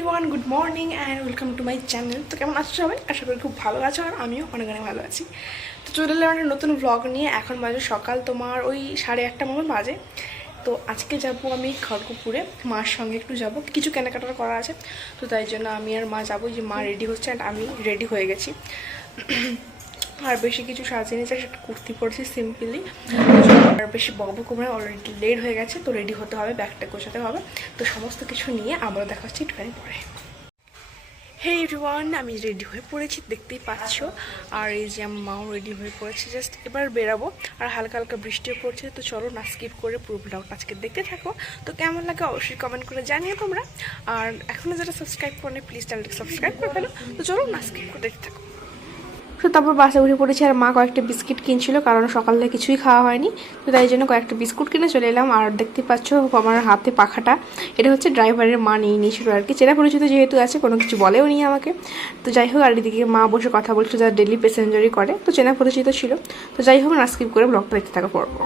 Everyone, good morning and welcome to my channel. তো কেমন আছো সবাই? আশা করি খুব ভালো আছো, আর আমিও অনেক ভালো আছি। তো চলে এলাম একটা নতুন ব্লগ নিয়ে। এখন বাজে সকাল তোমার ওই 8:30 মতন বাজে। তো আজকে যাব আমি খড়গপুরে, মার সঙ্গে একটু যাব, কিছু কেনাকাটা করা আছে। তো তাই জন্য আমি আর মা যাবো। যে মা রেডি হচ্ছে অ্যান্ড আমি রেডি হয়ে গেছি। আর বেশি কিছু সাজিয়ে নিয়েছে, একটা কুর্তি পরেছি সিম্পলি। আর বেশি বকবক করে অলরেডি লেট হয়ে গেছে, তো রেডি হতে হবে, ব্যাগটা গোছাতে হবে। তো সমস্ত কিছু নিয়ে আমরা দেখা হচ্ছে একটুখানি পরে। হে এভরিওয়ান, আমি রেডি হয়ে পড়েছি, দেখতেই পাচ্ছ। আর এই যে আমার মাও রেডি হয়ে পড়েছে, জাস্ট এবার বেরাবো। আর হালকা হালকা বৃষ্টিও পড়ছে। তো চলো না স্কিপ করে পুরো ব্লগটা আজকে দেখতে থাকো। তো কেমন লাগে অবশ্যই কমেন্ট করে জানিও তোমরা। আর এখনও যারা সাবস্ক্রাইব করেনি প্লিজ চ্যানেলটাকে সাবস্ক্রাইব করে ফেলো। তো চলো না স্কিপ করে দেখতে থাকো। তো তারপর বাসে উঠে পড়েছি, আর মা কয়েকটা বিস্কিট কিনছিল, কারণ সকালে কিছুই খাওয়া হয়নি। তো তাই জন্য কয়েকটা বিস্কুট কিনে চলে এলাম। আর দেখতে পাচ্ছ আমার হাতে পাখাটা, এটা হচ্ছে ড্রাইভারের মা নিয়ে নিয়েছিল আর কি। চেনা পরিচিত যেহেতু আছে, কোনো কিছু বলেও নি আমাকে। তো যাই হোক, আর এদিকে মা বসে কথা বলছিল, যারা ডেলি প্যাসেঞ্জারই করে, তো চেনা পরিচিত ছিল। তো যাই হোক, না স্কিপ করে ব্লগটা দেখতে থাকা পড়বো।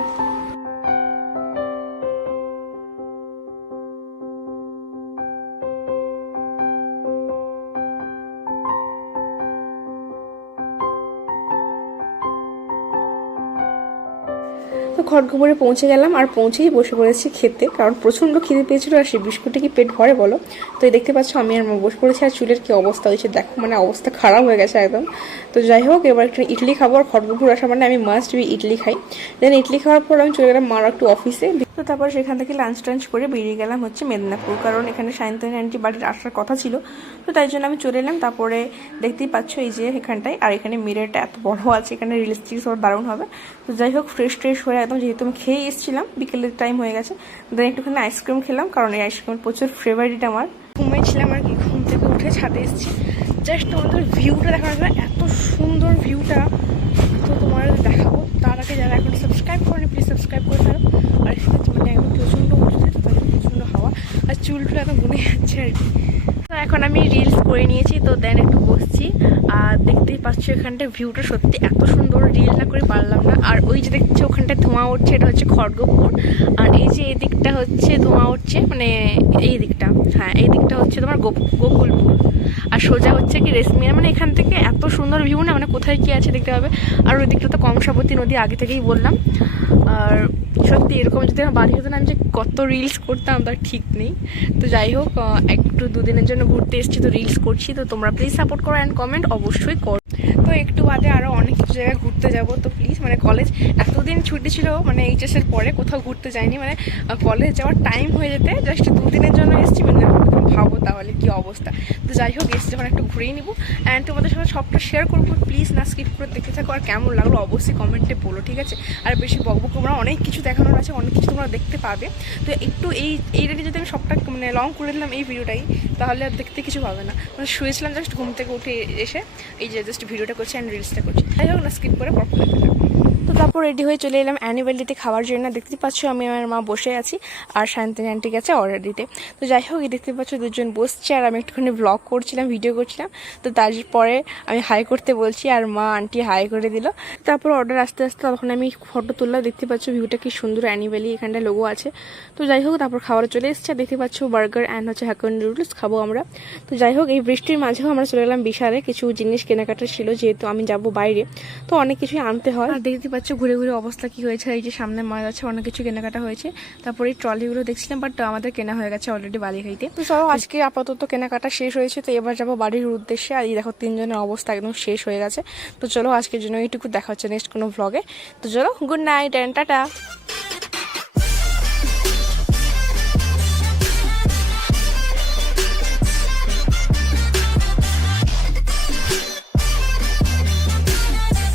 তো খড়গপুরে পৌঁছে গেলাম, আর পৌঁছেই বসে পড়েছি খেতে, কারণ প্রচণ্ড খিদে পেয়েছিল। আর সেই বিস্কুটে কি পেট ভরে বলো? তো এই দেখতে পাচ্ছ আমি আর মা বসে পড়েছি। আর চুলের কি অবস্থা হয়েছে দেখো, মানে অবস্থা খারাপ হয়ে গেছে একদম। তো যাই হোক, এবার একটু ইডলি খাবো। আর খড়গপুর আসা মানে আমি মাস্ট বি ইডলি খাই। দেন ইডলি খাওয়ার পর আমি চলে গেলাম মার একটু অফিসে। তো তারপর সেখান থেকে লাঞ্চ টাঞ্চ করে বেরিয়ে গেলাম হচ্ছে মেদিনীপুর, কারণ এখানে সায়ন্তনী আন্টি বাড়ির আসার কথা ছিল। তো তাই জন্য আমি চলে এলাম। তারপরে দেখতেই পাচ্ছ এই যে এখানটায়, আর এখানে মিররটা এত বড় আছে, এখানে রিলস টিলস ওর দারুণ হবে। তো যাই হোক, ফ্রেশ হয়ে একদম, যেহেতু আমি খেয়ে এসেছিলাম, বিকেলের টাইম হয়ে গেছে। দেন একটুখানি আইসক্রিম খেলাম, কারণ এই আইসক্রিম প্রচুর ফেভারিট আমার। ঘুমিয়েছিলাম আর কি, ঘুম থেকে উঠে ছাদে এসেছি। জাস্ট তোমাদের ভিউটা দেখানো যায়, এত সুন্দর ভিউটা। তো তোমার দেখাবো, তার আগে যারা এখন সাবস্ক্রাইব করেনি প্লিজ সাবস্ক্রাইব করে ফেলো। আর এখানে মানে একদম প্রচণ্ড উঠেছে, তো তাদের প্রচণ্ড হাওয়া, আর চুলটা একদম গুনে যাচ্ছে আর কি। তো এখন আমি রিলস করে নিয়েছি, তো দেন একটু বসছি। আর দেখতেই পাচ্ছি এখানটা ভিউটা সত্যি এত সুন্দর, রিল না করে পারলাম না। আর ওই যে দেখছি ওখানটায় ধোঁয়া উঠছে, এটা হচ্ছে খড়গপুর। আর এই যে এই দিকটা হচ্ছে ধোঁয়া উঠছে, মানে এই দিকটা, হ্যাঁ এই দিকটা হচ্ছে তোমার গোকুলপুর। আর সোজা হচ্ছে কি রেশমিয়া। মানে এখান থেকে এত সুন্দর ভিউ না, মানে কোথায় কি আছে দেখতে হবে। আর ওই দিকটা তো কংসাবতী নদী, আগে থেকেই বললাম। আর সত্যি এরকম যদি আমার বাড়ি হতো না, আমি যে কত রিলস করতাম তার ঠিক নেই। তো যাই হোক, একটু দুদিনের জন্য ঘুরতে এসেছি, তো রিলস করছি। তো তোমরা প্লিজ সাপোর্ট করো অ্যান্ড কমেন্ট অবশ্যই করো। তো একটু বাদে আরও অনেক কিছু জায়গায় ঘুরতে যাব। তো প্লিজ, মানে কলেজ এতদিন ছুটি ছিল, মানে এইচএসের পরে কোথাও ঘুরতে যাইনি, মানে কলেজ যাওয়ার টাইম হয়ে যেতে জাস্ট দুদিনের জন্য এসেছি। মানে ভাবো তাহলে কি অবস্থা। তো যাই হোক, এসে যখন একটু ঘুরেই নিবো অ্যান্ড তোমাদের সাথে সবটা শেয়ার করবো। প্লিজ না স্কিপ করে দেখতে থাকো। আর কেমন লাগলো অবশ্যই কমেন্টে বলো, ঠিক আছে? আর বেশি বকবক তোমরা, অনেক কিছু দেখানোর আছে, অনেক কিছু তোমরা দেখতে পাবে। তো একটু এই রেডি যদি আমি সবটা মানে লং করে দিলাম এই ভিডিওটাই, তাহলে আর দেখতে কিছু পাবে না। মানে শুয়েছিলাম জাস্ট, ঘুম থেকে উঠে এসে এই যে জাস্ট ভিডিওটা করছি অ্যান্ড রিলসটা করছি। যাই হোক, না স্কিপ করে পরপর দেখতে থাকো। তো তারপর রেডি হয়ে চলে এলাম অ্যানুয়াল ডেতে খাওয়ার জন্য। দেখতে পাচ্ছ আমি আমার মা বসে আছি, আর শান্তনী আন্টি গেছে অর্ডার দিতে। তো যাই হোক, দেখতে পাচ্ছ দুজন বসছে, আর আমি একটুখানি ব্লগ করছিলাম, ভিডিও করছিলাম। তো তারপরে আমি হাই করতে বলছি, আর মা আন্টি হাই করে দিল। তারপর অর্ডার আস্তে আস্তে তখন আমি ফটো তুললাম। দেখতে পাচ্ছ ভিউটা কি সুন্দর, অ্যানিভালি এখানটা লোগো আছে। তো যাই হোক, তারপর খাবার চলে এসেছে। দেখতে পাচ্ছ বার্গার অ্যান্ড হচ্ছে হ্যাকার নুডলস খাবো আমরা। তো যাই হোক, এই বৃষ্টির মাঝেও আমরা চলে গেলাম বিশালে, কিছু জিনিস কেনাকাটা ছিল, যেহেতু আমি যাব বাইরে, তো অনেক কিছুই আনতে হয়। আর দেখতে পাচ্ছ ঘুরে ঘুরে অবস্থা কি হয়েছে। এই যে সামনে মাছ আছে, অনেক কিছু কেনাকাটা হয়েছে। তারপরে এই ট্রলিগুলো দেখছিলাম, বাট আমাদের কেনা হয়ে গেছে অলরেডি বালিখাইতে। তো চলো, আজকে আপাতত কেনাকাটা শেষ হয়েছে। তো এবার যাবো বাড়ির উদ্দেশ্যে। আর এই দেখো তিনজনের অবস্থা একদম শেষ হয়ে গেছে। তো চলো, আজকের জন্য এইটুকু, দেখা হচ্ছে নেক্সট কোনো ভ্লগে। তো চলো, গুড নাইট অ্যান্ড টাটা।